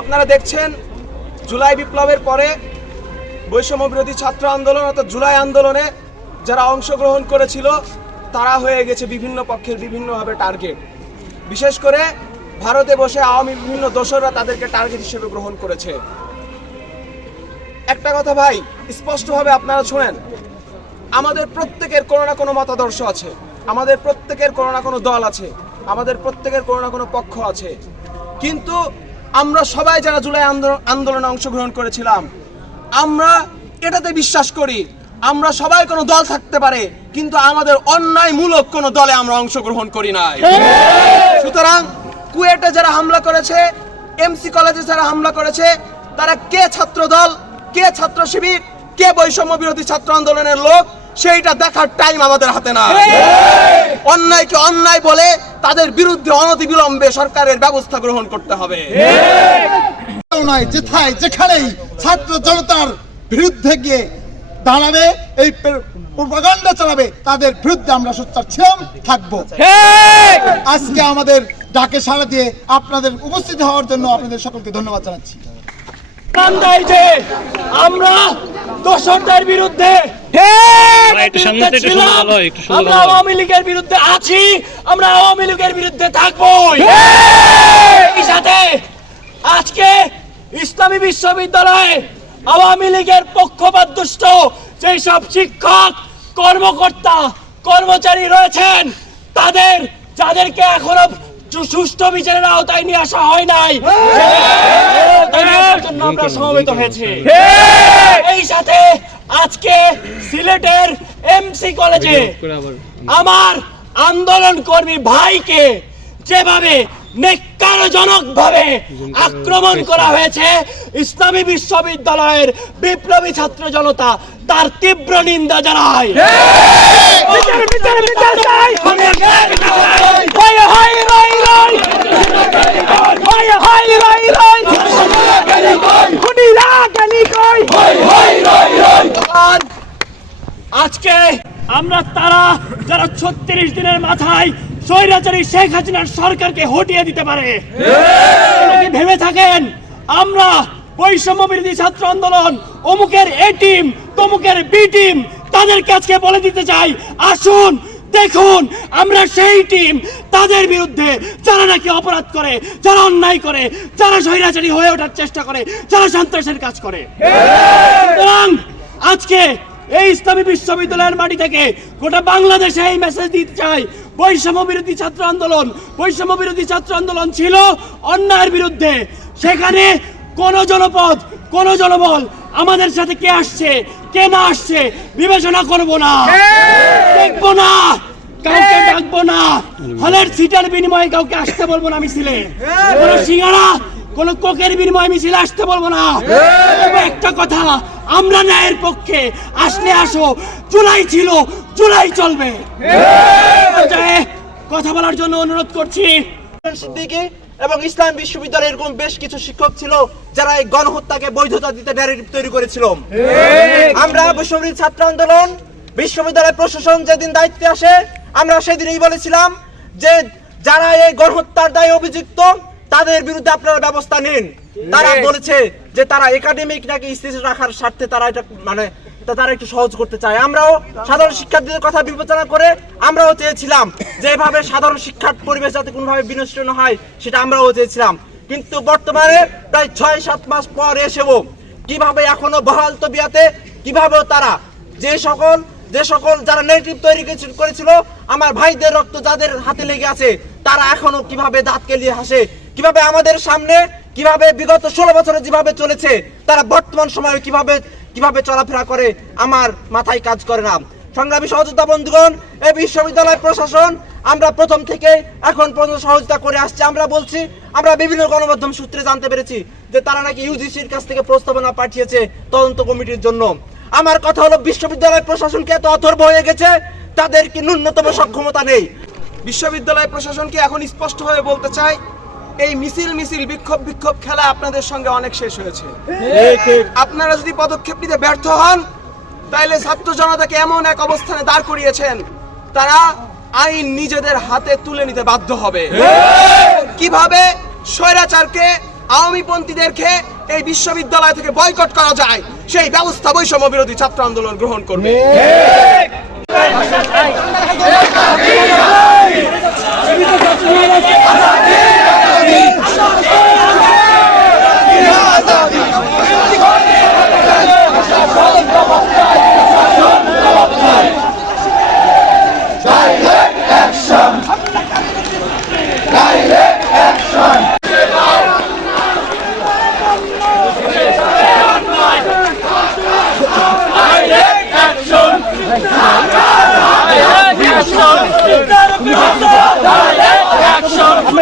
আপনারা দেখছেন জুলাই বিপ্লবের পরে বৈষম্য বিরোধী ছাত্র আন্দোলন অর্থাৎ জুলাই আন্দোলনে যারা অংশগ্রহণ করেছিল, তারা হয়ে গেছে বিভিন্ন পক্ষের বিভিন্নভাবে টার্গেট। বিশেষ করে ভারতে বসে আওয়ামী বিভিন্ন দোসররা তাদেরকে টার্গেট হিসেবে গ্রহণ করেছে। একটা কথা ভাই, স্পষ্টভাবে আপনারা শোনেন, আমাদের প্রত্যেকের কোনো না কোনো মতাদর্শ আছে, আমাদের প্রত্যেকের কোনো না কোনো দল আছে, আমাদের প্রত্যেকের কোনো না কোনো পক্ষ আছে। কিন্তু আমরা সবাই যারা জুলাই আন্দোলন অংশগ্রহণ করেছিলাম, আমরা এটাতে বিশ্বাস করি, আমরা সবাই কোনো দল থাকতে পারে, কিন্তু আমাদের অন্যায়মূলক কোনো দলে আমরা অংশগ্রহণ করি নাই। সুতরাং কুয়েটে যারা হামলা করেছে এমসি কলেজে যারা হামলা করেছে, তারা কে ছাত্র দল, কে ছাত্র শিবির, কে বৈষম্য বিরোধী ছাত্র আন্দোলনের লোক, সেইটা দেখার টাইম আমাদের হাতে না অন্যায়কে অন্যায় বলে তাদের বিরুদ্ধে অনতিবিলম্বে সরকারের ব্যবস্থা গ্রহণ করতে হবে। নয় যেথায় যেখানেই ছাত্র জনতার বিরুদ্ধে গিয়ে দাঁড়াবে এই প্রপাগান্ডা চালাবে তাদের বিরুদ্ধে আমরা সোচ্চার ছিলাম থাকব। আজকে আমাদের ডাকে সাড়া দিয়ে আপনাদের উপস্থিত হওয়ার জন্য আপনাদের সকলকে ধন্যবাদ জানাচ্ছি। কান্দাই যে আমরা দোষরদের বিরুদ্ধে আমরা আওয়ামী লীগের বিরুদ্ধে আছি আমরা আওয়ামী লীগের বিরুদ্ধে থাকব। সাথে আজকে ইসলামী বিশ্ববিদ্যালয়ে আওয়ামী লীগের পক্ষপাতদুষ্ট যেই সব শিক্ষক কর্মকর্তা কর্মচারী রয়েছেন তাদের যাদেরকে এখনও সুষ্ঠু বিচারের আওতায় নিয়ে আসা হয় নাই। আমরা সমবেত হয়েছি। এই সাথে আজকে সিলেটের এমসি কলেজে আমার আন্দোলন কর্মী ভাইকে যেভাবে নেকারজনক ভাবে আক্রমণ করা হয়েছে ইসলামী বিশ্ববিদ্যালয়ের বিপ্লবী ছাত্র জনতা তার তীব্র নিন্দা জানায়। আমরা তারা যারা ছত্রিশ দিনের মাথায় স্বৈরাচারী শেখ হাসিনার সরকারকে হটিয়ে দিতে পারে। ভেবে থাকেন? আমরা বৈষম্য বিরোধী ছাত্র আন্দোলন, অমুকের এ টিম, তমুকের বি টিম, তাদেরকে আজকে বলে দিতে চাই, আসুন, দেখুন, আমরা সেই টিম, তাদের বিরুদ্ধে যারা নাকি অপরাধ করে, যারা অন্যায় করে, যারা স্বৈরাচারী হয়ে ওঠার চেষ্টা করে, যারা সন্ত্রাসের কাজ করে। আজকে এই ইসলামী বিশ্ববিদ্যালয়ের মাটি থেকে গোটা বাংলাদেশে এই মেসেজ দিতে চাই। বৈষম্য বিরোধী ছাত্র আন্দোলন, বৈষম্য বিরোধী ছাত্র আন্দোলন ছিল অন্যায়ের বিরুদ্ধে। সেখানে কোন জনপদ, কোন জনবল আমাদের সাথে কে আসছে, কে না আসছে বিবেচনা করব না। দেখব না, কাউকে ডাকবো না। হলের সিটার বিনিময়ে কাউকে আসতে বলব না আমি ছিলে কোন সিঙ্গারা, কোন কোকের বিনিময়ে মিছিল আসতে বলব না। একটা কথা আমরা ন্যায়ের পক্ষে আসলে আসো, জুলাই ছিল, জুলাই চলবে। কথা বলার জন্য অনুরোধ করছি। সিদ্দিকী এবং ইসলাম বিশ্ববিদ্যালয়ের এরকম বেশ কিছু শিক্ষক ছিল যারা এই গণহত্যাকে বৈধতা দিতে ন্যারেটিভ তৈরি করেছিল। আমরা বিশ্ববিদ্যালয় ছাত্র আন্দোলন, বিশ্ববিদ্যালয় প্রশাসন যেদিন দায়িত্বে আসে, আমরা সেদিনই বলেছিলাম যে যারা এই গণহত্যার দায়ে অভিযুক্ত তাদের বিরুদ্ধে আপনারা ব্যবস্থা নিন। তারা বলেছে যে তারা একাডেমিক নাকি রাখার স্বার্থে তারা এটা মানে তারা একটু সহজ করতে চায়। আমরাও সাধারণ শিক্ষার্থীদের কথা বিবেচনা করে আমরাও চেয়েছিলাম যে এভাবে সাধারণ শিক্ষার পরিবেশ যাতে কোনোভাবে বিনষ্ট না হয় সেটা আমরাও চেয়েছিলাম। কিন্তু বর্তমানে প্রায় ছয় সাত মাস পর এসেও কীভাবে এখনও বহাল তবিয়াতে কীভাবে তারা যে সকল যে সকল যারা নেগেটিভ তৈরি করেছিল- করেছিল আমার ভাইদের রক্ত যাদের হাতে লেগে আছে তারা এখনও কীভাবে দাঁত কেলিয়ে হাসে কীভাবে আমাদের সামনে, কীভাবে বিগত ষোলো বছরে যেভাবে চলেছে, তারা বর্তমান সময়ে কীভাবে কীভাবে চলাফেরা করে, আমার মাথায় কাজ করে না। সংগ্রামী সহযোগিতা বন্ধুগণ এই বিশ্ববিদ্যালয় প্রশাসন, আমরা প্রথম থেকে এখন পর্যন্ত সহযোগিতা করে আসছি। আমরা বলছি, আমরা বিভিন্ন গণমাধ্যম সূত্রে জানতে পেরেছি যে তারা নাকি ইউজিসির কাছ থেকে প্রস্তাবনা পাঠিয়েছে তদন্ত কমিটির জন্য। আমার কথা হলো, বিশ্ববিদ্যালয় প্রশাসনকে এত অথর্ব হয়ে গেছে, তাদের কি ন্যূনতম সক্ষমতা নেই? বিশ্ববিদ্যালয় প্রশাসনকে এখন স্পষ্টভাবে বলতে চাই এই মিছিল মিছিল বিক্ষোভ বিক্ষোভ খেলা আপনাদের সঙ্গে অনেক শেষ হয়েছে। আপনারা যদি পদক্ষেপ নিতে ব্যর্থ হন তাইলে ছাত্র জনতাকে এমন এক অবস্থানে দাঁড় করিয়েছেন তারা আইন নিজেদের হাতে তুলে নিতে বাধ্য হবে। কীভাবে স্বৈরাচারকে আওয়ামীপন্থীদেরকে এই বিশ্ববিদ্যালয় থেকে বয়কট করা যায় সেই ব্যবস্থা বৈষম্য বিরোধী ছাত্র আন্দোলন গ্রহণ করবে।